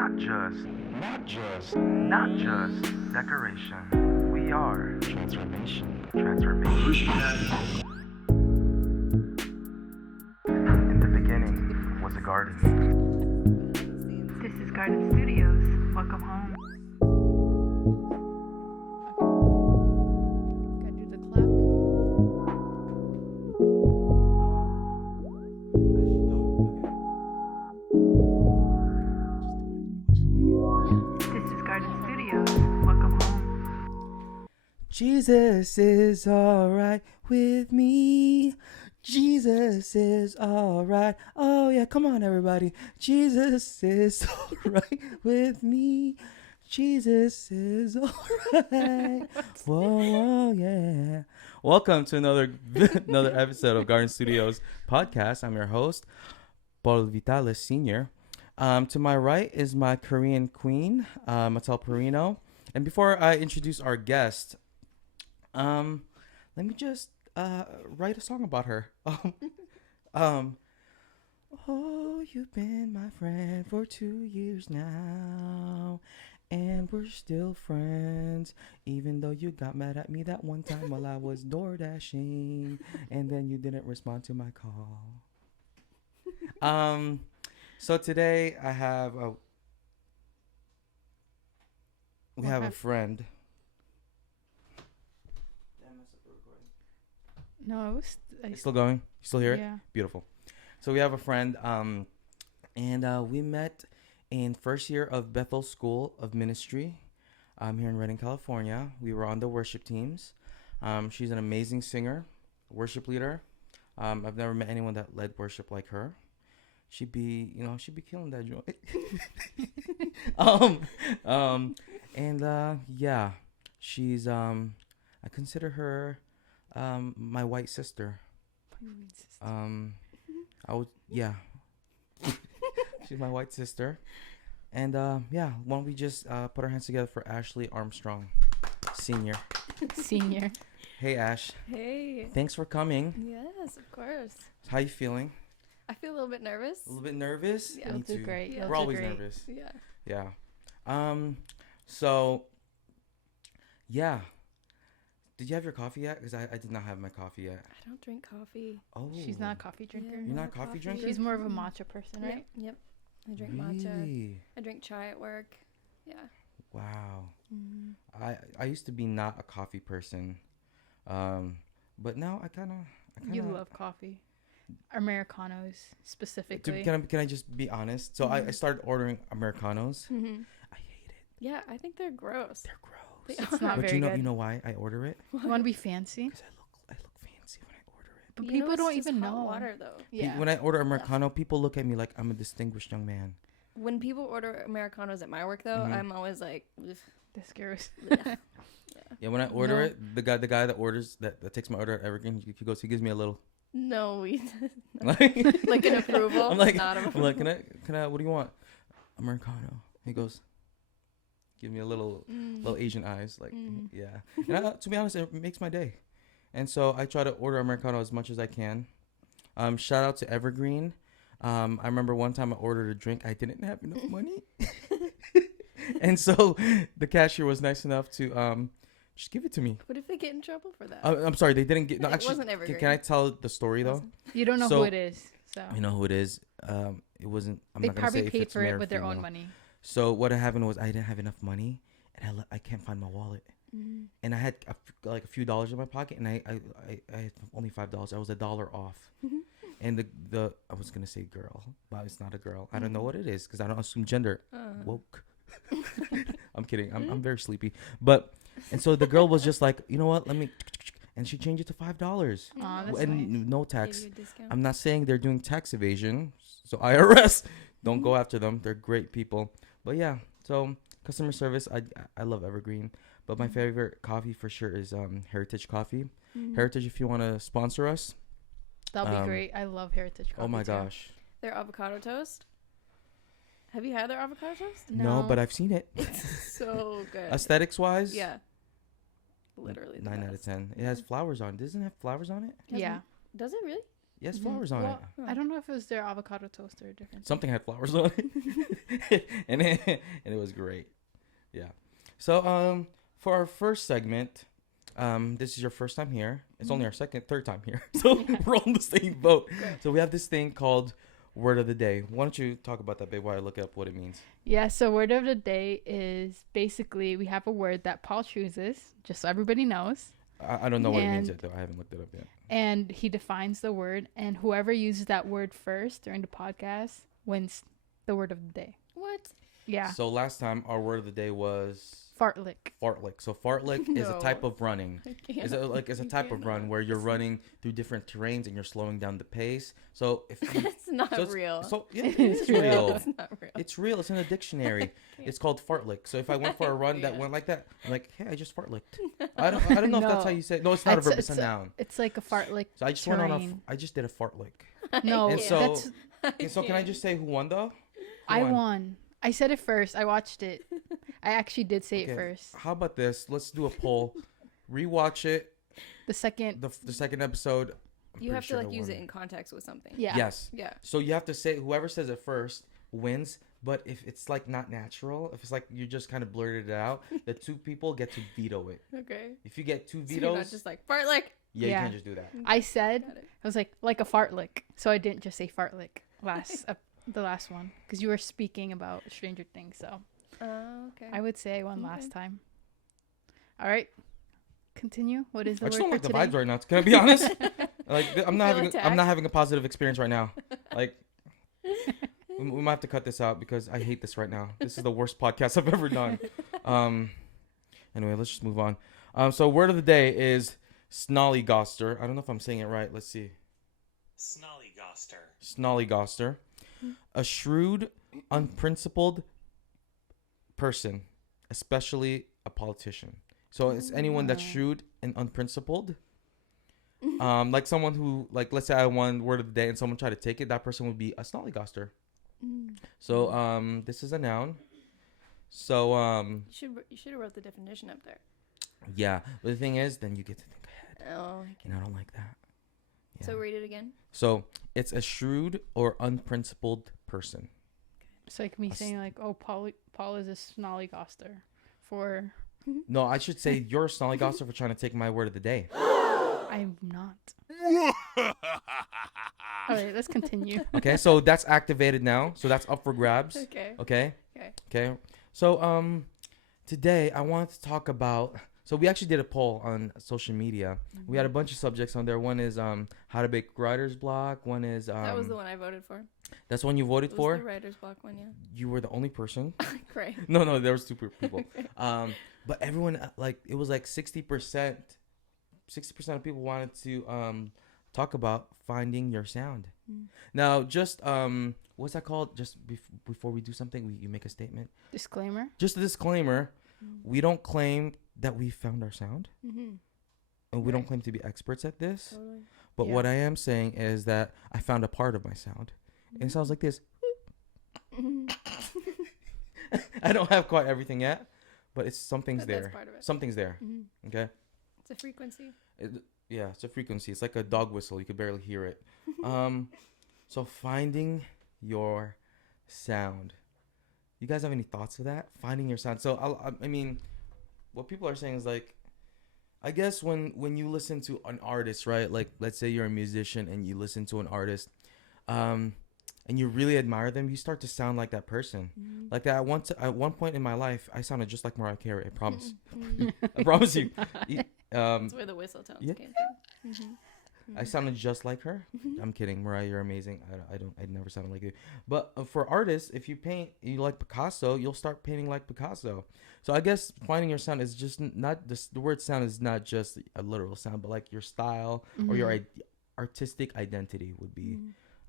Not just decoration. We are transformation. In the beginning was a garden. This is Garden Studios. Welcome home. Gotta do the clap. This is Garden Studios. Welcome home. Jesus is alright with me. Jesus is alright. Oh yeah, come on everybody. Jesus is alright with me. Jesus is alright. Whoa, yeah. Welcome to another episode of Garden Studios podcast. I'm your host, Paul Vitalis Sr. To my right is my Korean queen, Matel Perino. And before I introduce our guest, let me just write a song about her. Oh, you've been my friend for 2 years now, and we're still friends, even though you got mad at me that one time while I was door dashing, and then you didn't respond to my call. So today I have we have a friend. No, it was. It's still going? You still hear it? Yeah. Beautiful. So we have a friend, and we met in first year of Bethel School of Ministry here in Redding, California. We were on the worship teams. She's an amazing singer, worship leader. I've never met anyone that led worship like her. She'd be killing that joint. Yeah, she's I consider her my white sister. She's my white sister. And why don't we just put our hands together for Ashley Armstrong, Senior. Hey Ash. Hey. Thanks for coming. Yes, of course. How you feeling? I feel a little bit nervous. A little bit nervous? Yeah. Me You'll do too. great. Yeah. We're always nervous. Yeah. Yeah. Did you have your coffee yet? Because I did not have my coffee yet. I don't drink coffee. Oh. She's not a coffee drinker. Yeah. You're not a coffee drinker? She's more of a matcha person, right? Yep. I drink matcha. Really? I drink chai at work. Yeah. Wow. Mm-hmm. I used to be not a coffee person. But now I kind of You love coffee. Americanos specifically. Can I just be honest? So I started ordering Americanos. Mm-hmm. I hate it. Yeah, I think they're gross. They're gross. It's not But very good. you know why I order it? You want to be fancy? Because I look fancy when I order it. But You people know, it's don't just even hot know. water though. Yeah. When I order Americano, people look at me like I'm a distinguished young man. When people order Americanos at my work though, Mhm. I'm always like, ugh, This girl's. ugh. Yeah, when I order No. it, the guy that orders that takes my order at Evergreen, he gives me a little No, we like like an approval. I'm like, not I'm like, can I? What do you want? Americano. He goes, give me a little Asian eyes, like yeah. And to be honest, it makes my day. And so I try to order Americano as much as I can. Shout out to Evergreen. I remember one time I ordered a drink. I didn't have enough money, and so the cashier was nice enough to just give it to me. What if they get in trouble for that? I'm sorry, they didn't get. No, It actually, wasn't Evergreen. can I tell the story though? You don't know So- who it is, so You know who it is. It wasn't. I'm they not gonna say probably if paid it's for male it or with their own female. money. So what happened was I didn't have enough money, and I can't find my wallet, and I had like a few dollars in my pocket, and I had only $5. I was $1 off, and the I was gonna say girl, but it's not a girl. I don't know what it is because I don't assume gender. Woke. I'm kidding. I'm very sleepy, but and so the girl was just like, you know what? Let me, and she changed it to $5, Aw, that's and nice. no Gave tax. you a discount? I'm not saying they're doing tax evasion, so IRS, don't go after them. They're great people. But yeah, so customer service, I love Evergreen. But my favorite coffee for sure is Heritage Coffee. Heritage, if you want to sponsor us. That'll be great. I love Heritage Coffee. Oh my too. gosh. Their avocado toast. Have you had their avocado toast? No, but I've seen it. So good. Aesthetics wise, Yeah. Literally. the 9 out of best. 10. It has flowers on it. Doesn't it have flowers on it? Has Yeah. m- Does it really? Yes, flowers on it. I don't know if it was their avocado toast or a different. Something had flowers on it, and it was great. Yeah. So for our first segment, this is your first time here. It's only our third time here, so we're on the same boat. Great. So we have this thing called Word of the Day. Why don't you talk about that, babe, while I look up what it means? Yeah, so word of the day is basically we have a word that Paul chooses, just so everybody knows. I don't know what it means yet, though. I haven't looked it up yet. And he defines the word, and whoever uses that word first during the podcast wins the word of the day. What? Yeah. So last time our word of the day was Fartlick. fartlick. So fartlick is a No. type of running. It's a You type of run cannot. where you're running through different terrains and you're slowing down the pace. So if you, It's not so it's- real. So yeah, It's it's real. It's not real. It's real. It's in a dictionary. It's called fartlick. So if I went for a run that went like that, I'm like, hey, I just fartlicked. I don't know if that's how No. you say it. No, it's not a verb. It's a It's noun. It's like a fartlick. So I just went on terrain. I just did a fartlick. No, And so- that's And so can I just say who won though? Who I won. I said it first. I watched it. I actually did say Okay. it first. How about this? Let's do a poll. Rewatch it. The second. The second episode. I'm You pretty have to sure like I use won. it in context with something. Yeah. Yes. Yeah. So you have to say whoever says it first wins. But if it's like not natural, if it's like you just kind of blurted it out, the two people get to veto it. Okay. If you get two So you're not vetoes, just like fartlick. yeah, you Yeah. can't just do that. I said Got it. I was like a fartlick, so I didn't just say fartlick the last one because you were speaking about Stranger Things. So Oh, okay. I would say I won Okay. last time. All right, continue. What is the I just word don't for like the today? vibes right now. Can I be honest? Like I'm not feel having I'm not having a positive experience right now. Like we might have to cut this out because I hate this right now. This is the worst podcast I've ever done. Anyway, let's just move on. So word of the day is snollygoster. I don't know if I'm saying it right. Let's see. Snollygoster. Snollygoster. A shrewd, unprincipled person, especially a politician. So it's anyone that's shrewd and unprincipled. Like someone who, like, let's say I won word of the day and someone tried to take it, that person would be a snollygoster. So this is a noun. So You should have wrote the definition up there. yeah, but the thing is, then you get to think ahead, Oh. and I don't like that. Yeah. So read it again. So it's a shrewd or unprincipled person. It's like me saying like, oh, Paul is a snollygoster for. No, I should say you're a snollygoster for trying to take my word of the day. I'm not. All right, let's continue. Okay, so that's activated now. So that's up for grabs. Okay. Okay. Okay. Okay. So today I wanted to talk about. So we actually did a poll on social media. We had a bunch of subjects on there. One is how to make writer's block. One is That was the one I voted for. that's the one you voted It was for. the writer's block one, yeah. You were the only person. Great. No, there was two people. But everyone like it was like 60%. 60% of people wanted to talk about finding your sound. Now, just what's that called? Just before we do something, you make a statement. Disclaimer. Just a disclaimer: we don't claim that we found our sound, and we don't claim to be experts at this. Totally. But Yeah. what I am saying is that I found a part of my sound, and it sounds like this. I don't have quite everything yet, but it's something's But that's there. part of it. Something's there. Okay. It's a frequency. Yeah, it's a frequency. It's like a dog whistle. You could barely hear it. So finding your sound. You guys have any thoughts of that? Finding your sound. So I mean, what people are saying is like, I guess when you listen to an artist, right? Like, let's say you're a musician and you listen to an artist, and you really admire them, you start to sound like that person. Like that. At one point in my life, I sounded just like Mariah Carey. I promise. I promise you. That's where the whistle tones yeah. came from. I sounded just like her. I'm kidding, Mariah. You're amazing. I never sounded like you. But for artists, if you paint, you like Picasso, you'll start painting like Picasso. So I guess finding your sound is just not the word sound is not just a literal sound, but like your style or your artistic identity would be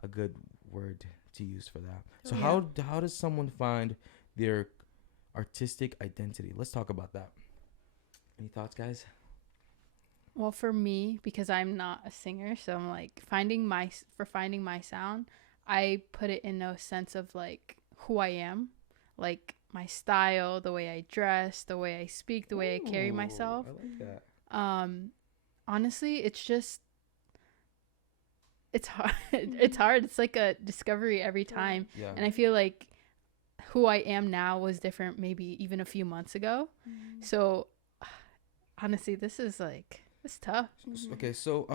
a good word to use for that. So how does someone find their artistic identity? Let's talk about that. Any thoughts, guys? Well, for me, because I'm not a singer, so I'm like finding my sound, I put it in a sense of like who I am, like my style, the way I dress, the way I speak, the way I carry myself. I like that. Honestly, it's just it's hard. It's hard. It's like a discovery every time. Yeah. And I feel like who I am now was different maybe even a few months ago. So honestly, this is like, it's tough. Okay, so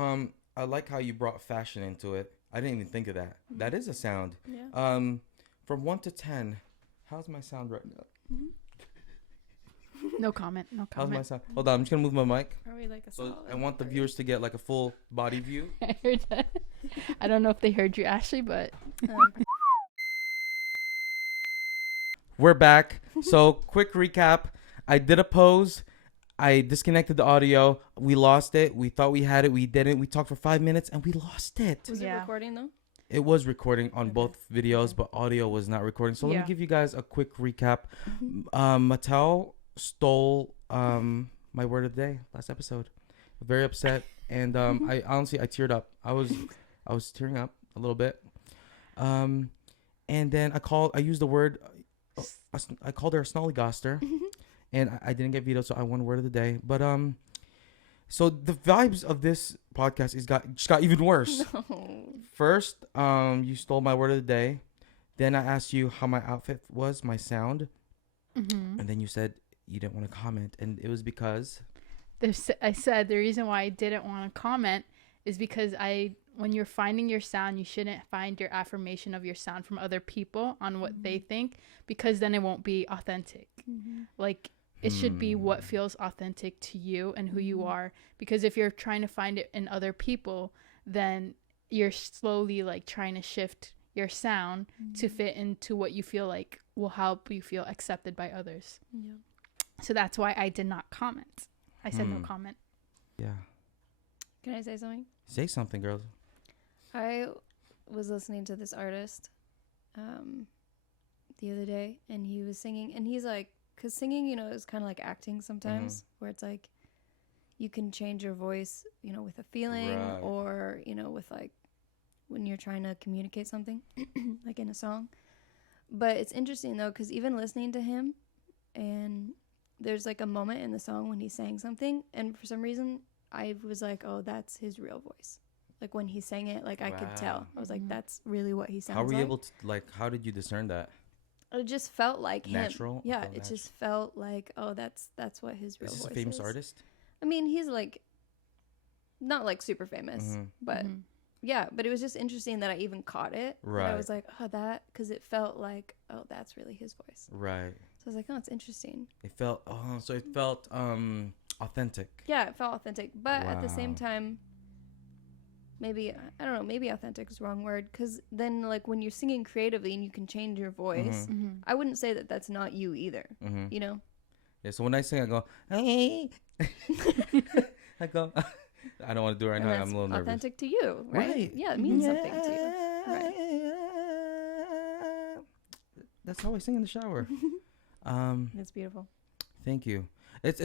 I like how you brought fashion into it. I didn't even think of that. That is a sound. Yeah. From 1 to 10, how's my sound right now? No comment. No How's my comment. sound? Hold on, I'm just gonna move my mic. Are we like a So solid? I want the viewers to get like a full body view. I heard that. I don't know if they heard you, Ashley, but We're back. So quick recap. I did a pose. I disconnected the audio. We lost it. We thought we had it. We didn't. We talked for 5 minutes and we lost it. Was it Yeah. recording though? It was recording on Okay. both videos, but audio was not recording. So let Yeah. me give you guys a quick recap. Mattel stole my word of the day last episode. Very upset, and I honestly I teared up. I was tearing up a little bit. And then I used the word. I called her a snollygoster, and I didn't get vetoed, so I won word of the day. But so the vibes of this podcast just got even worse. No. First, you stole my word of the day. Then I asked you how my outfit was, my sound, and then you said you didn't want to comment, and it was because I said the reason why I didn't want to comment is because when you're finding your sound, you shouldn't find your affirmation of your sound from other people on what they think, because then it won't be authentic. Like, it should be what feels authentic to you and who you are, because if you're trying to find it in other people, then you're slowly like trying to shift your sound to fit into what you feel like will help you feel accepted by others. Yeah. So that's why I did not comment. I said no comment. yeah. Can I say something? Say something, girl. I was listening to this artist the other day, and he was singing, and he's like, because singing, is kind of like acting sometimes, where it's like you can change your voice, with a feeling, Right. or, with like when you're trying to communicate something, like in a song. But it's interesting though, because even listening to him, and there's like a moment in the song when he's saying something, and for some reason I was like, oh, that's his real voice. Like when he sang it, like I could tell. Wow. I was like, that's really what he sounds How were you like. able to how did you discern that? It just felt like Natural? him. Yeah, Felt it natural. just felt like, oh, that's what his real Is voice this a famous is. artist? I mean, he's like not like super famous, but yeah, but it was just interesting that I even caught it. That Right. I was like, oh, because it felt like, oh, that's really his voice. Right. So I was like, oh, it's interesting. It felt authentic. Yeah, it felt authentic, but at the same Wow. time, maybe I don't know, maybe authentic is the wrong word, because then like when you're singing creatively and you can change your voice, I wouldn't say that that's not you either. You know? Yeah, so when I sing, I go, hey. I go, I don't want to do it right And now. that's I'm a little nervous. authentic to you, right? Right. Yeah, it means something to you. Right. That's how I sing in the shower. That's beautiful. Thank you. It's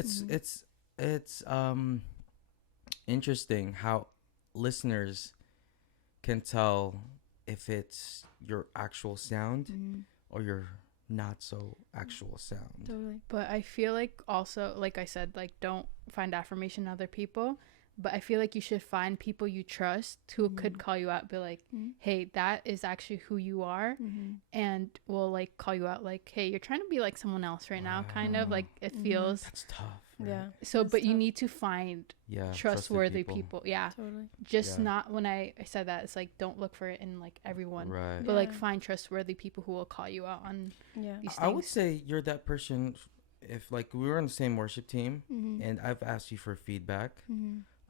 interesting how listeners can tell if it's your actual sound or your not so actual sound. Totally. But I feel like also, like I said, like don't find affirmation in other people. But I feel like you should find people you trust who could call you out, be like, hey, that is actually who you are. And will like call you out like, hey, you're trying to be like someone else right now. Kind of like it feels. That's tough. Right? Yeah. So, That's but you tough. need to find Yeah. trusted trustworthy people. Yeah. Totally. Just Yeah. not when I said that, it's like, don't look for it in like everyone. Right. But like Yeah. find trustworthy people who will call you out on Yeah. these things. I would say you're that person. If like we were on the same worship team and I've asked you for feedback.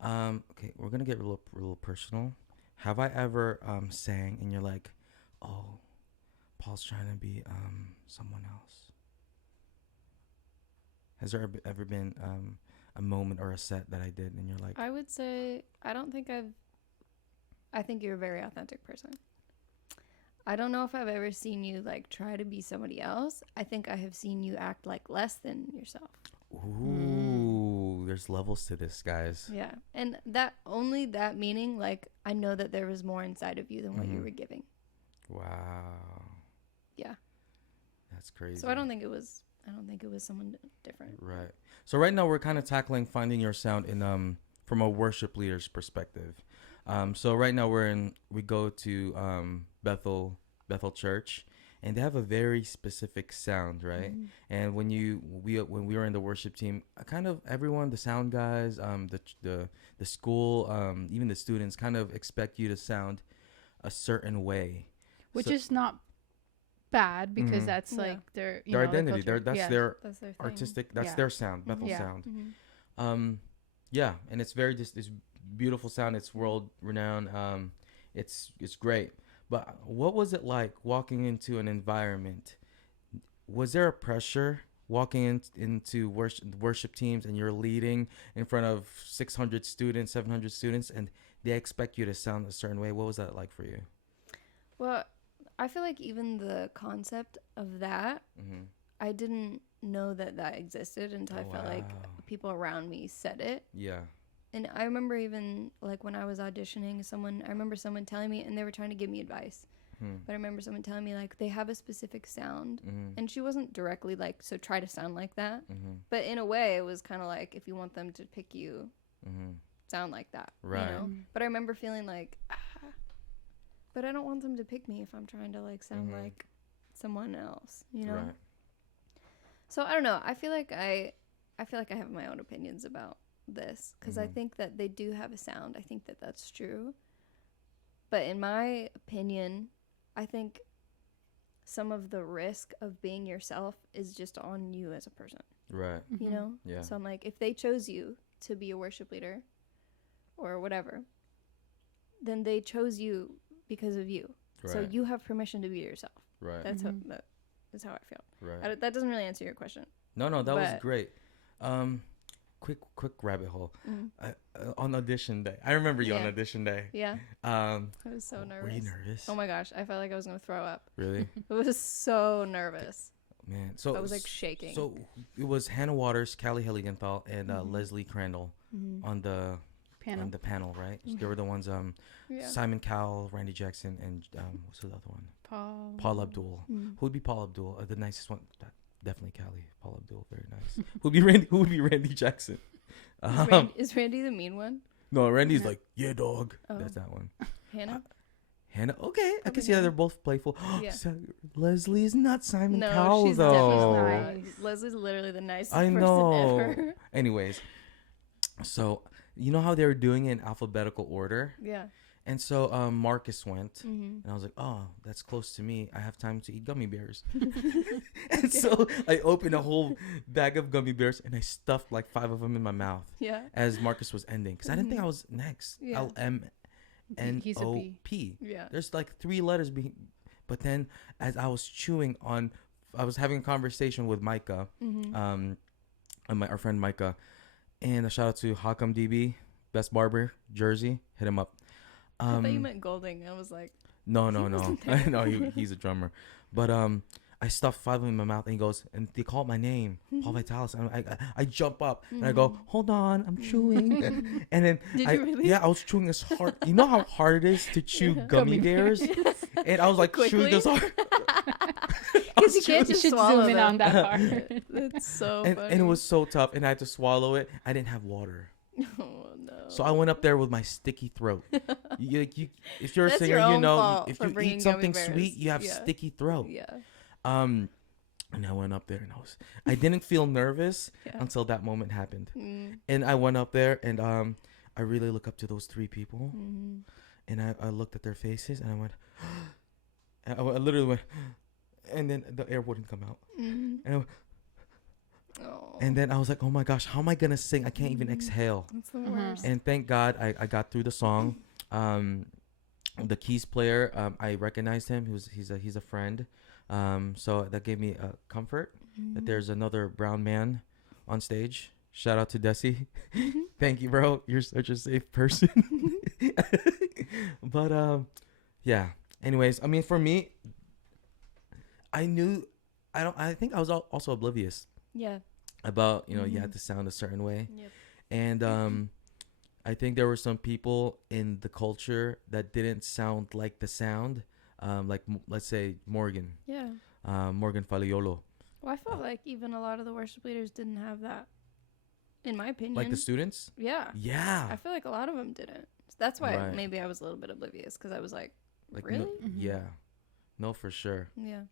Okay, we're gonna get a little personal. Have I ever sang and you're like, oh, Paul's trying to be someone else? Has there ever been a moment or a set that I did and you're like, I would say I think you're a very authentic person. I don't know if I've ever seen you like try to be somebody else. I think I have seen you act like less than yourself. ooh, there's levels to this, guys. Yeah. And that meaning, like, I know that there was more inside of you than what you were giving. Wow. Yeah. That's crazy. So I don't think it was someone different. Right. So right now we're kind of tackling finding your sound in from a worship leader's perspective. So right now we go to Bethel Church, and they have a very specific sound, right? Mhm. And when we were in the worship team, kind of everyone, the sound guys, the school, even the students, kind of expect you to sound a certain way, Which So- is not bad because Mhm. that's Yeah. like their their identity. culture. That's Yeah. their That's their thing. artistic. That's Yeah. their sound, Bethel Yeah. sound. Mhm. Yeah, and it's very just this beautiful sound. It's world renowned. It's great. But what was it like walking into an environment? Was there a pressure walking into worship teams, and you're leading in front of 600 students, 700 students, and they expect you to sound a certain way? What was that like for you? Well, I feel like even the concept of that, Mm-hmm. I didn't know that existed until I felt like people around me said it. Yeah. And I remember even like when I was auditioning, I remember someone telling me, and they were trying to give me advice. Hmm. But I remember someone telling me like they have a specific sound, Mm-hmm. and she wasn't directly like, so try to sound like that. Mm-hmm. But in a way, it was kind of like if you want them to pick you, Mm-hmm. sound like that. Right. You know? But I remember feeling like, but I don't want them to pick me if I'm trying to like sound Mhm. like someone else. You know. Right. So I don't know. I feel like I have my own opinions about this because I Mhm. think that they do have a sound. I think that that's true. But in my opinion, I think some of the risk of being yourself is just on you as a person, Right. you know? Yeah. So I'm like, if they chose you to be a worship leader or whatever, then they chose you because of you. Right. So you have permission to be yourself. Right. That's Mhm. that's how I feel. Right. That doesn't really answer your question. No, that was But- great. Quick rabbit hole. Mm. On audition day, I remember you on Yeah. audition day. Yeah. I I was so nervous. Were you nervous? Oh my gosh, I felt like I was gonna throw up. Really? I was so nervous. Man. So I was like shaking. So it was Hannah Waters, Callie Hilligenthal, and Mhm. Leslie Crandall Mhm. on the panel, right? They were the ones. Yeah. Simon Cowell, Randy Jackson, and what's the other one? Paul Abdul. Mm. Who would be Paul Abdul? The nicest one. Definitely Callie. Paul Abdul, very nice. Who would be Randy Jackson? Is Randy the mean one? No, Randy's No. like, yeah, dog. Oh. That's that one. Hannah? Hannah, okay, I Probably can see how Hannah. they're both playful. Yeah. Leslie's not Simon No, Cowell she's though. definitely Nice. not. Leslie's literally the nicest I person know. ever. Anyways, so you know how they were doing it in alphabetical order, Yeah. and so Marcus went, Mm-hmm. and I was like, oh, that's close to me. I have time to eat gummy bears, and so I opened a whole bag of gummy bears, and I stuffed like 5 of them in my mouth Yeah. as Marcus was ending, because I didn't think Mhm. I was next. Yeah. He's a B. LMNOP. Yeah. There's like 3 letters but then as I was chewing on, I was having a conversation with Micah, Mm-hmm. and our friend Micah, and a shout out to Hakam DB, best barber, Jersey, hit him up. I thought you meant Golding. I was like, No, he no, wasn't I there. know he's a drummer, but I stuffed 5 of them in my mouth, and he goes, and they called my name, Paul Vitalis, and I jump up and I go, hold on, I'm chewing, and then Did I, you really? yeah, I was chewing as hard. You know how hard it is to chew Yeah. gummy bears, and I was like chewing Quickly? as hard. Because you can't You just should swallow zoom in them. on that part. That's so and funny. it was so tough, and I had to swallow it. I didn't have water, Oh no. so I went up there with my sticky throat. you, if you're a That's singer, your you own know, fault if for you bringing eat gummy something bears. sweet, you have Yeah. sticky throat. Yeah. And I went up there, and I didn't feel nervous Yeah. until that moment happened. Mm. And I went up there, and I really look up to those 3 people, Mm-hmm. and I looked at their faces, and I went, and I literally went, and then the air wouldn't come out. Mm-hmm. And, Oh. and then I was like, oh my gosh, how am I gonna sing? I can't even Mhm. exhale. That's the Mhm. worst. And thank God I got through the song. The keys player, I recognized him. He's a friend. So that gave me comfort that there's another brown man on stage. Shout out to Desi. Thank you, bro. You're such a safe person. But yeah. Anyways, I mean, for me, I think I was also oblivious Yeah. about, you Mm-hmm. had to sound a certain way. Yep. And I think there were some people in the culture that didn't sound like the sound, like let's say Morgan Faliolo, Well, I felt like even a lot of the worship leaders didn't have that, in my opinion. like the students. Yeah. I Yeah, feel like a lot of them didn't. That's why Right. maybe I was a little bit oblivious, because I was like, Like, really? yeah. No, for sure. Yeah.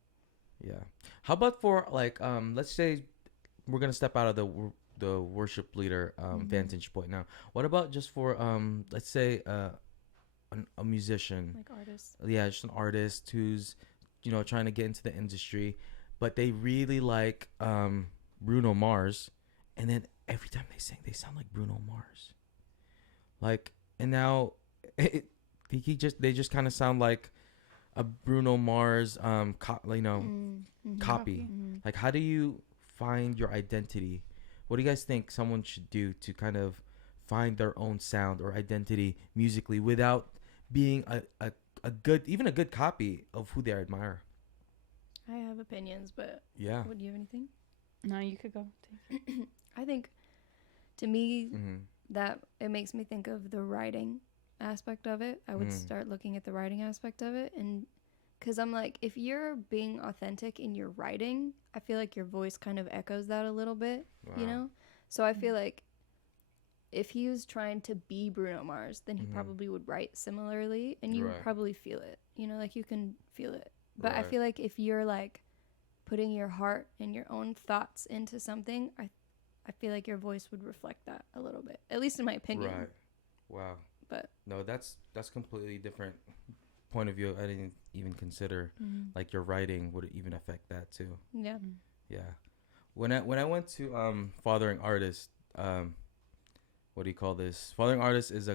Yeah. How about for like let's say we're gonna step out of the worship leader vantage point now. What about just for let's say a musician, Like artists. yeah, just an artist who's trying to get into the industry, but they really like Bruno Mars, and then every time they sing they sound like Bruno Mars, like, and now they just kind of sound like a Bruno Mars copy. Mm-hmm. Like, how do you find your identity? What do you guys think someone should do to kind of find their own sound or identity musically without being a good copy of who they admire? I have opinions, but Yeah. would you have anything? No, you could go. I think, to me, Mm-hmm. that it makes me think of the writing aspect of it. I would start looking at the writing aspect of it, and because I'm like, if you're being authentic in your writing, I feel like your voice kind of echoes that a little bit, you Wow. know? So I feel like if he was trying to be Bruno Mars, then he probably would write similarly, and you would Right. probably feel it, like you can feel it. But I Right. feel like if you're like putting your heart and your own thoughts into something, I feel like your voice would reflect that a little bit, at least in my opinion. Right. Wow. But No, that's completely different point of view. I didn't even consider like your writing would even affect that too. yeah. Yeah. When I went to Fathering Artist, what do you call this? Fathering Artist is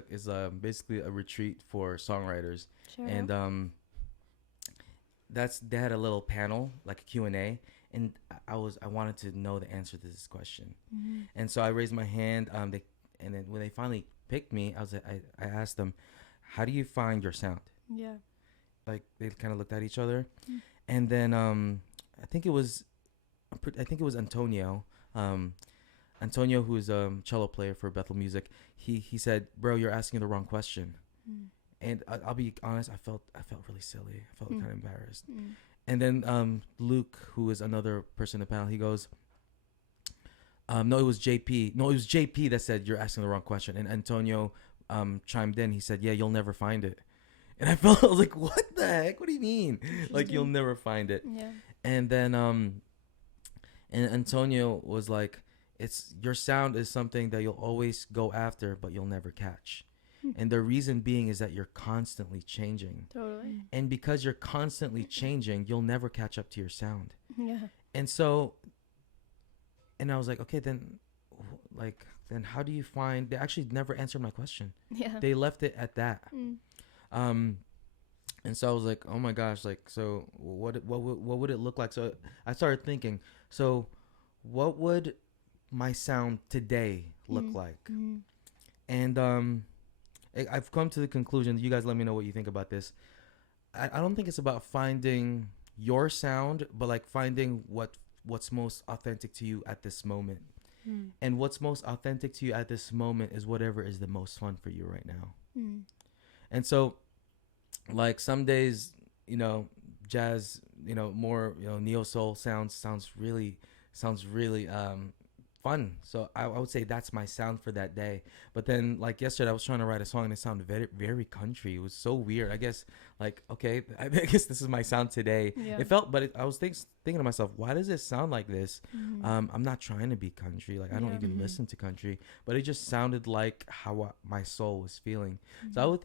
basically a retreat for songwriters, Sure. and they had a little panel, like a Q&A, and I wanted to know the answer to this question, and so I raised my hand. And then when they finally picked me, I asked them, how do you find your sound? Yeah. Like, they kind of looked at each other, and then I think it was Antonio, Antonio, who's a cello player for Bethel Music. He said, bro, you're asking the wrong question. And I'll be honest, I felt really silly. I felt kind of embarrassed. And then Luke, who is another person in the panel, he goes, no, it was JP that said you're asking the wrong question. And Antonio chimed in. He said, yeah, you'll never find it. And I was like, what the heck? What do you mean? Like, you'll never find it. Yeah. And then and Antonio was like, it's your sound is something that you'll always go after, but you'll never catch. And the reason being is that you're constantly changing. Totally. And because you're constantly changing, you'll never catch up to your sound. Yeah. And so, and I was like, okay, then how do you find, they actually never answered my question. Yeah. They left it at that. And so I was like, oh my gosh, like, so what would it look like? So I started thinking, so what would my sound today look like? And I've come to the conclusion, you guys let me know what you think about this. I don't think it's about finding your sound, but like finding what's most authentic to you at this moment. And what's most authentic to you at this moment is whatever is the most fun for you right now. And so, like, some days, jazz, more, neo soul sounds really fun. So I would say that's my sound for that day. But then, like, yesterday I was trying to write a song and it sounded very, very country. It was so weird. I guess, like, okay, I guess this is my sound today. Yeah. It felt, but I was thinking to myself, why does it sound like this? I'm not trying to be country. Like, I don't even listen to country, but it just sounded like how my soul was feeling. So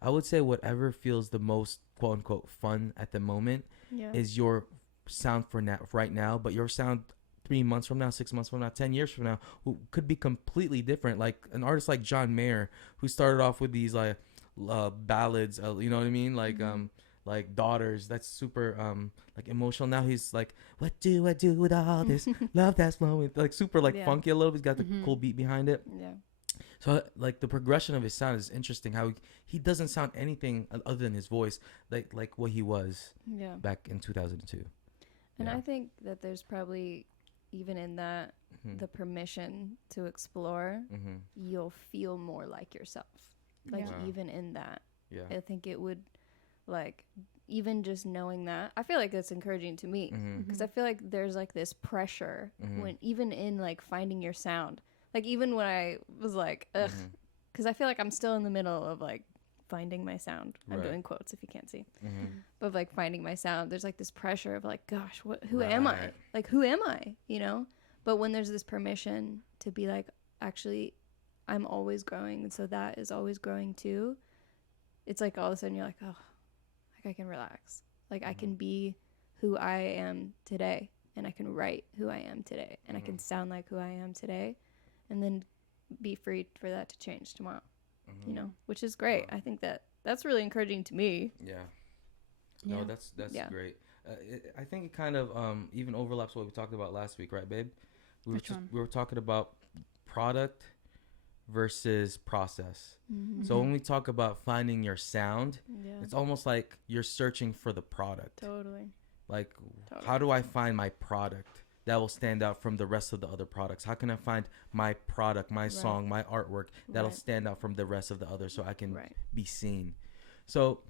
I would say whatever feels the most quote unquote fun at the moment is your sound for now, right now. But your sound 3 months from now, 6 months from now, 10 years from now, who could be completely different. Like an artist like John Mayer, who started off with these like ballads, you know what I mean? Like Daughters, that's super like emotional. Now he's like, what do I do with all this love that's flowing? Like super like funky a little bit. He's got the cool beat behind it. Yeah. So like the progression of his sound is interesting. How he doesn't sound anything other than his voice, like what he was back in 2002. And I think that there's probably, even in that, the permission to explore, you'll feel more like yourself. Like, even in that. I think it would, like, even just knowing that, I feel like that's encouraging to me. Because I feel like there's, like, this pressure when, even in, like, finding your sound. Like, even when I was like, ugh, because I feel like I'm still in the middle of like finding my sound. I'm Right. doing quotes if you can't see. Mm-hmm. But like finding my sound, there's like this pressure of like, gosh, who am I? Right. Like, who am I? You know? But when there's this permission to be like, actually, I'm always growing, and so that is always growing too. It's like all of a sudden you're like, oh, like I can relax. Like I can be who I am today, and I can write who I am today, and I can sound like who I am today, and then be free for that to change tomorrow. You know, which is great. I think that's really encouraging to me. Yeah. Yeah. No, that's Yeah. great. I think it kind of even overlaps what we talked about last week, right, babe? Which one? We were talking about product versus process. Mm-hmm. So when we talk about finding your sound, Yeah, it's almost like you're searching for the product. totally. Like, Totally. how do I find my product that will stand out from the rest of the other products? How can I find my product, my song, my artwork that'll Right. stand out from the rest of the others so I can Right. be seen? So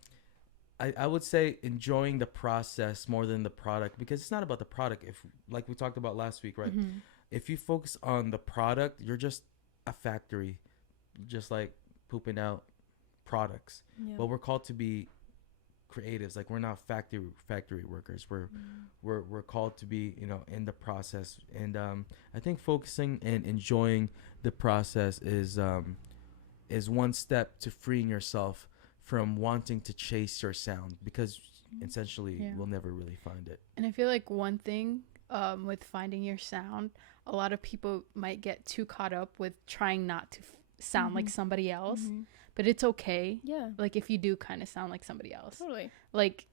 I would say enjoying the process more than the product, because it's not about the product. If, like we talked about last week, right? Mhm. If you focus on the product, you're just a factory, just like pooping out products. Yeah. But we're called to be creatives. Like, we're not factory workers. We're called to be, you know, in the process. And I think focusing and enjoying the process is one step to freeing yourself from wanting to chase your sound, because essentially Yeah. we'll never really find it. And I feel like one thing with finding your sound, a lot of people might get too caught up with trying not to sound like somebody else, but it's okay. Yeah, Like if you do kind of sound like somebody else. totally. Like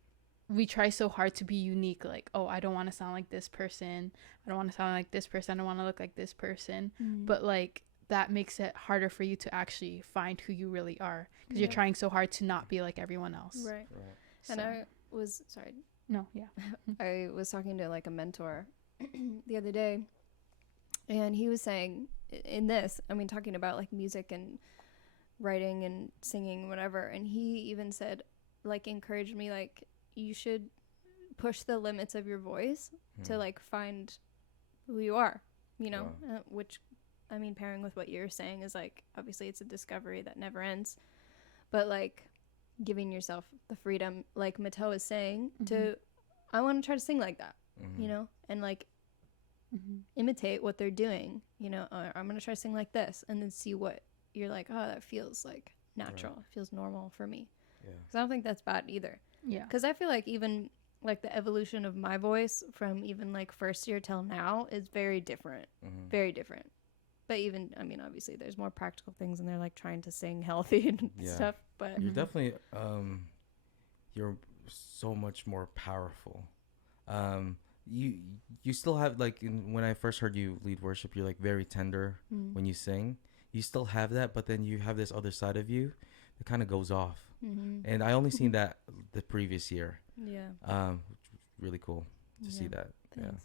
we try so hard to be unique. Like, oh, I don't want to sound like this person. I don't want to sound like this person. I don't want to look like this person. But like that makes it harder for you to actually find who you really are, because you're Yeah. trying so hard to not be like everyone else. Right. Right. And So- I was sorry. no, yeah. I was talking to like a mentor the other day, and he was saying in this, I mean, talking about like music and writing and singing, whatever. And he even said, like, encouraged me, like, you should push the limits of your voice to like find who you are, you know, which, I mean, pairing with what you're saying is like, obviously it's a discovery that never ends, but like giving yourself the freedom, like Mattel is saying, to, I want to try to sing like that, you know, and like imitate what they're doing, you know, or I'm going to try to sing like this, and then see what you're like, oh, that feels like natural. It feels normal for me. Yeah. Because I don't think that's bad either. Yeah. Because I feel like even like the evolution of my voice from even like first year till now is very different. Very different. But even, I mean, obviously there's more practical things in there, like trying to sing healthy and Yeah. stuff. But You're definitely you're so much more powerful. You still have, like, when I first heard you lead worship, you're like very tender when you sing. You still have that, but then you have this other side of you that kind of goes off. And I only seen that the previous year. yeah. Really cool to see that. Thanks.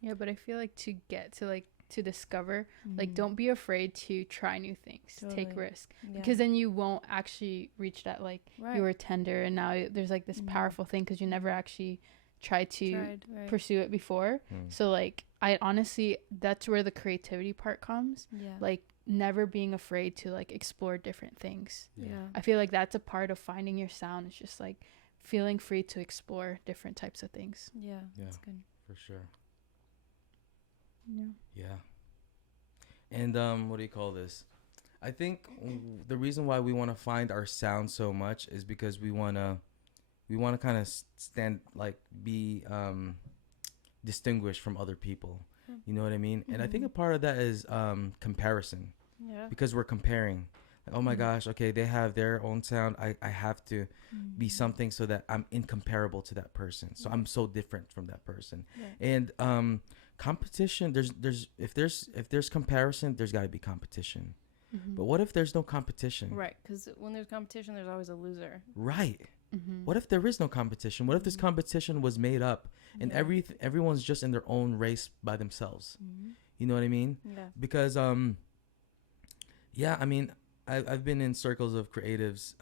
Yeah, but I feel like to get to like to discover, like don't be afraid to try new things, take Totally. risk, Yeah. because then you won't actually reach that like Right. you were tender and now there's like this powerful thing because you never actually tried to Tried, right. pursue it before. So like I honestly, that's where the creativity part comes. Yeah. Like never being afraid to like explore different things. yeah. I feel like that's a part of finding your sound. It's just like feeling free to explore different types of things. Yeah. Yeah. That's good. For sure. Yeah. Yeah. And what do you call this? I think the reason why we want to find our sound so much is because we want to kind of stand, like, be distinguished from other people. You know what I mean? And I think a part of that is comparison, Yeah. because we're comparing. Like, oh my gosh, okay, they have their own sound. I have to be something so that I'm incomparable to that person. So I'm so different from that person. Right. And competition, if there's comparison, there's got to be competition. But what if there's no competition? Right. Because when there's competition, there's always a loser. Right. What if there is no competition? What if this competition was made up and everyone's just in their own race by themselves? You know what I mean? Yeah. Because yeah, I mean, I've been in circles of creatives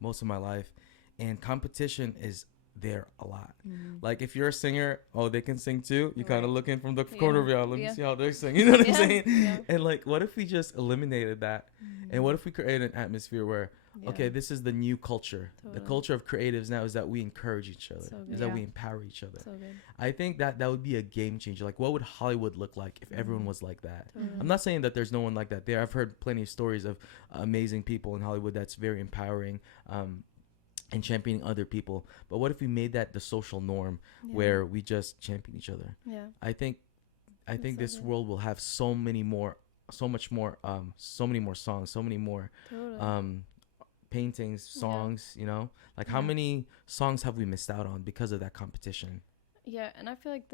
most of my life, and competition is there a lot. Like, if you're a singer, oh, they can sing too. You kind of looking from the corner of your eye, let me see how they sing. You know what I'm saying? Yeah. And like, what if we just eliminated that And what if we create an atmosphere where, Yeah. okay, this is the new culture. The Totally. culture of creatives now is that we encourage each other, So is good. that Yeah. we empower each other. So good. I think that would be a game changer. Like, what would Hollywood look like if everyone was like that? Totally. I'm not saying that there's no one like that there. I've heard plenty of stories of amazing people in Hollywood that's very empowering and championing other people. But what if we made that the social norm Yeah. where we just champion each other? Yeah. I think so this good. world will have so many more songs, so many more Totally. paintings, Yeah. songs, you know? Like, how Yeah. many songs have we missed out on because of that competition? Yeah, and I feel like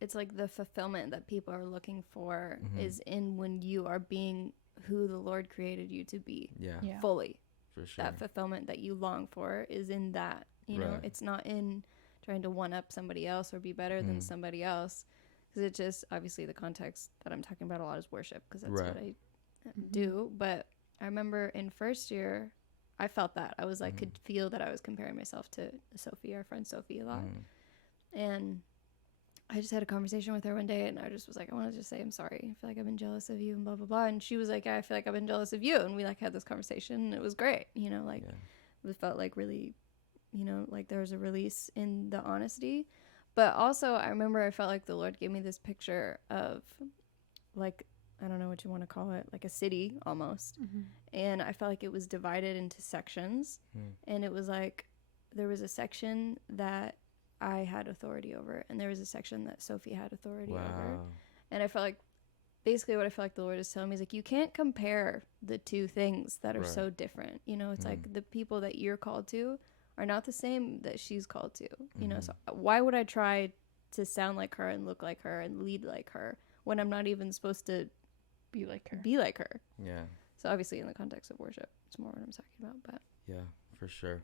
it's like the fulfillment that people are looking for Mhm. is in when you are being who the Lord created you to be Yeah, Yeah. fully. for sure. That fulfillment that you long for is in that, you know, Right. it's not in trying to one up somebody else or be better than Mhm. somebody else. Because it just, obviously, the context that I'm talking about a lot is worship, because that's Right. what I Mhm. do. But I remember in first year, I felt that. I was like, Mhm. could feel that I was comparing myself to Sophie, our friend Sophie, a lot. Mhm. And I just had a conversation with her one day, and I just was like, I want to just say I'm sorry. I feel like I've been jealous of you and blah blah blah. And she was like, yeah, I feel like I've been jealous of you. And we like had this conversation, and it was great. You know, like Yeah. it felt like really, you know, like there was a release in the honesty. But also, I remember I felt like the Lord gave me this picture of, like, I don't know what you want to call it, like a city almost. Mhm. And I felt like it was divided into sections. Hmm. And it was like there was a section that I had authority over, and there was a section that Sophie had authority over. Wow. And I felt like basically what I feel like the Lord is telling me is like, you can't compare the two things that are Right. so different. You know, it's Mm. like the people that you're called to are not the same that she's called to. You know, Mhm. so why would I try to sound like her and look like her and lead like her when I'm not even supposed to Be like her. be like her? Yeah. So obviously in the context of worship, it's more what I'm talking about. But Yeah, for sure.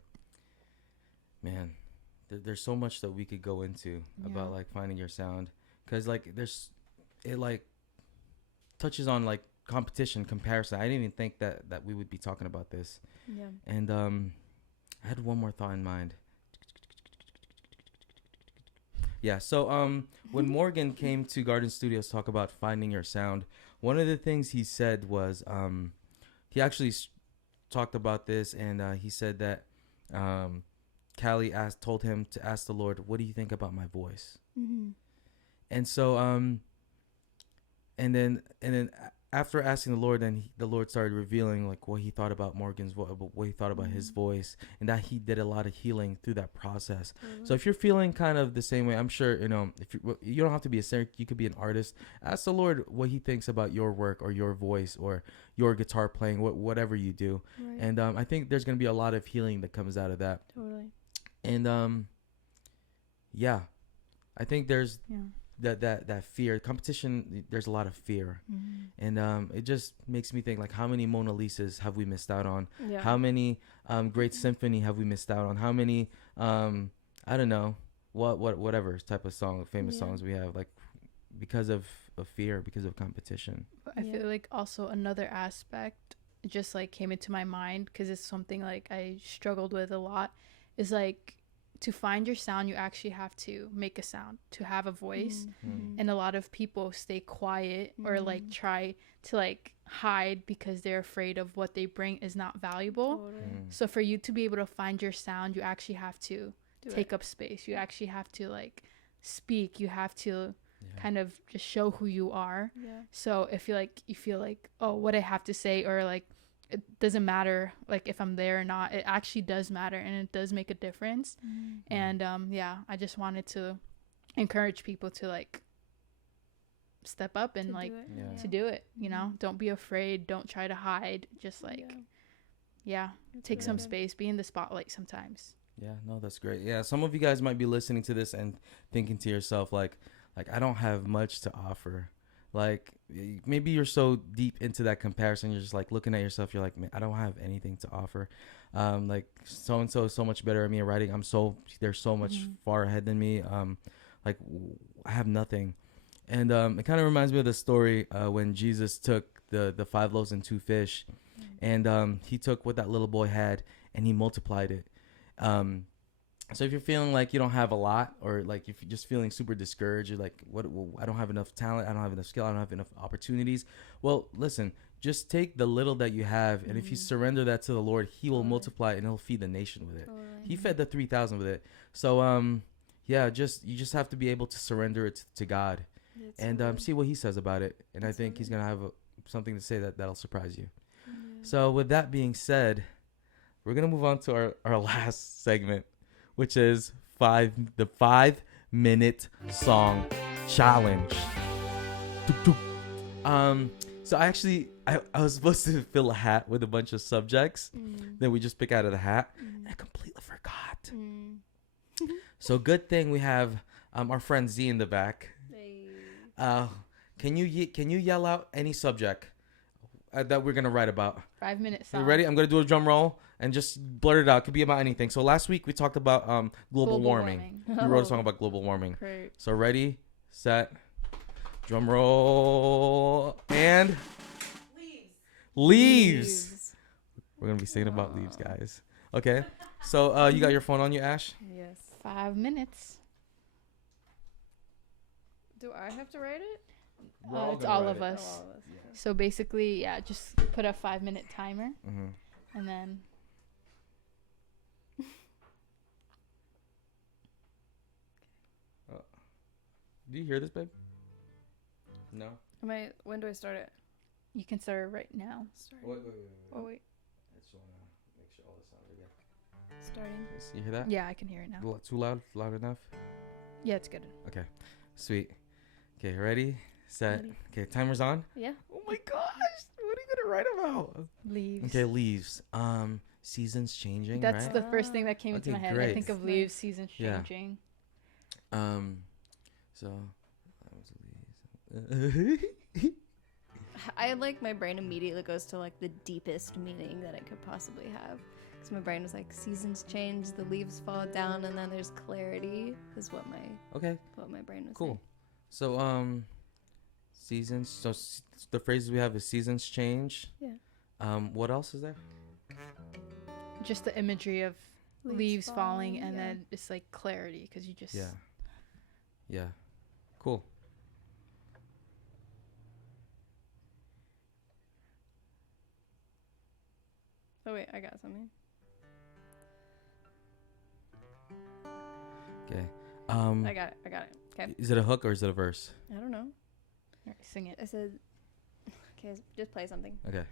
Man, there's so much that we could go into about Yeah. like finding your sound, because like it like touches on like competition, comparison. I didn't even think that we would be talking about this. yeah, And I had one more thought in mind. Yeah, so when Morgan came to Garden Studios to talk about finding your sound, one of the things he said was he actually talked about this, and he said that Callie told him to ask the Lord, what do you think about my voice? mm-hmm. And so and then after asking the Lord, then the Lord started revealing like what he thought about Morgan's voice, what he thought about his voice, and that he did a lot of healing through that process. So if you're feeling kind of the same way, I'm sure, you know, if you don't have to be a singer, you could be an artist. Ask the Lord what he thinks about your work or your voice or your guitar playing, whatever you do. Right. And I think there's going to be a lot of healing that comes out of that. Totally. And yeah, I think there's Yeah. that fear competition. There's a lot of fear, Mm-hmm. and it just makes me think like, how many Mona Lisas have we missed out on? Yeah. How many great symphony have we missed out on? How many I don't know whatever type of famous Yeah. songs we have, like because of fear, because of competition. But I Yeah. feel like also another aspect just like came into my mind because it's something like I struggled with a lot is like to find your sound, you actually have to make a sound to have a voice. Mm-hmm. And a lot of people stay quiet or like Mhm. try to like hide because they're afraid of what they bring is not valuable. Totally. So for you to be able to find your sound, you actually have to Do take it. up space. You actually have to like speak. You have to Yeah. kind of just show who you are. Yeah. So if you feel like, oh, what I have to say, or like it doesn't matter like if I'm there or not, it actually does matter and it does make a difference. And yeah, I just wanted to encourage people to like step up and To like do it. Yeah. to do it, you know. Don't be afraid, don't try to hide, just like yeah, That's take really some good. space, be in the spotlight sometimes. Yeah, no, that's great. Yeah, some of you guys might be listening to this and thinking to yourself like I don't have much to offer. Like maybe you're so deep into that comparison, you're just like looking at yourself, you're like, man, I don't have anything to offer. Like so and so is so much better at me at writing. They're so much far ahead than me. Like I have nothing. And it kind of reminds me of the story when Jesus took the 5 loaves and 2 fish, and he took what that little boy had and he multiplied it. So if you're feeling like you don't have a lot, or like if you're just feeling super discouraged, you're like, what? Well, I don't have enough talent. I don't have enough skill. I don't have enough opportunities. Well, listen, just take the little that you have, and if you surrender that to the Lord, He will multiply it, and He'll feed the nation with it. He fed the 3,000 with it. So yeah, you just have to be able to surrender it to God, and see what He says about it. And I think He's gonna have something to say that'll surprise you. So with that being said, we're gonna move on to our last segment, which is the 5-minute song challenge. So I was supposed to fill a hat with a bunch of subjects that we just pick out of the hat, and I completely forgot. So good thing we have our friend Z in the back. Can you yell out any subject that we're gonna write about? 5-minute song. You ready? I'm gonna do a drum roll and just blurt it out. It could be about anything. So last week we talked about global warming. We wrote a song about global warming. Great. So ready, set, drum roll, and leaves. We're gonna be singing about leaves, guys. Okay. So you got your phone on you, Ash? Yes. 5 minutes. Do I have to write it? It's all of us. So basically, yeah, just put a 5-minute timer, and then. Do you hear this, babe? No. When do I start it? You can start right now. Wait. Oh wait. I just wanna make sure all the sounds are good. Starting. You hear that? Yeah, I can hear it now. Too loud? Loud enough? Yeah, it's good. Okay. Sweet. Okay, ready? Set. Ready. Okay, timer's on. Yeah. Oh my gosh! What are you gonna write about? Leaves. Okay, leaves. Seasons changing. That's right? the first thing that came into Okay, my head. great. I think of leaves, seasons Yeah. changing. So. I like my brain immediately goes to like the deepest meaning that it could possibly have. Because my brain was like, seasons change, the leaves fall down, and then there's clarity. Is what my brain was Cool. saying. So seasons. So the phrases we have is seasons change. Yeah. What else is there? Just the imagery of leaves falling, and yeah. then it's like clarity because you just. Yeah. Cool. Oh wait, I got something. Okay. I got it. Okay. Is it a hook or is it a verse? I don't know. All right, sing it. I said, okay, just play something. Okay.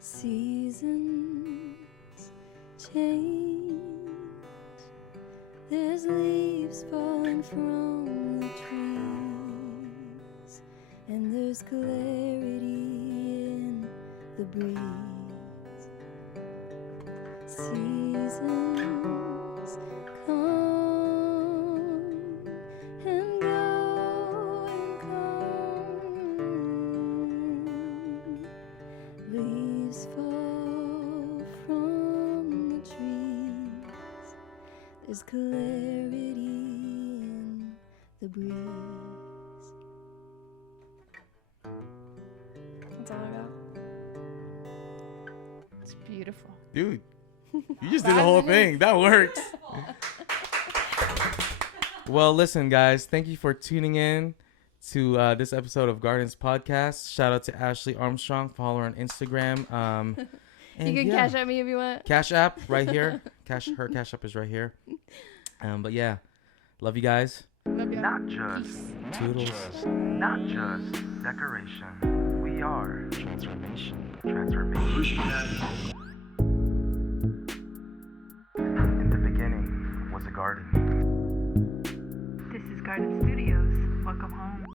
Seasons change. There's leaves falling from the trees, and there's clarity in the breeze. Seasons come and go and come. Leaves fall from the trees. There's clarity in the breeze. That's all I got. It's beautiful. Dude, you just did the whole thing. That works. Well, listen, guys. Thank you for tuning in to this episode of Gardens Podcast. Shout out to Ashley Armstrong. Follow her on Instagram. You can cash at me if you want. Cash app right here. Her cash app is right here. But yeah, love you guys. Love y'all. Not just Toodles. not just decoration. We are transformation. In the beginning was a garden.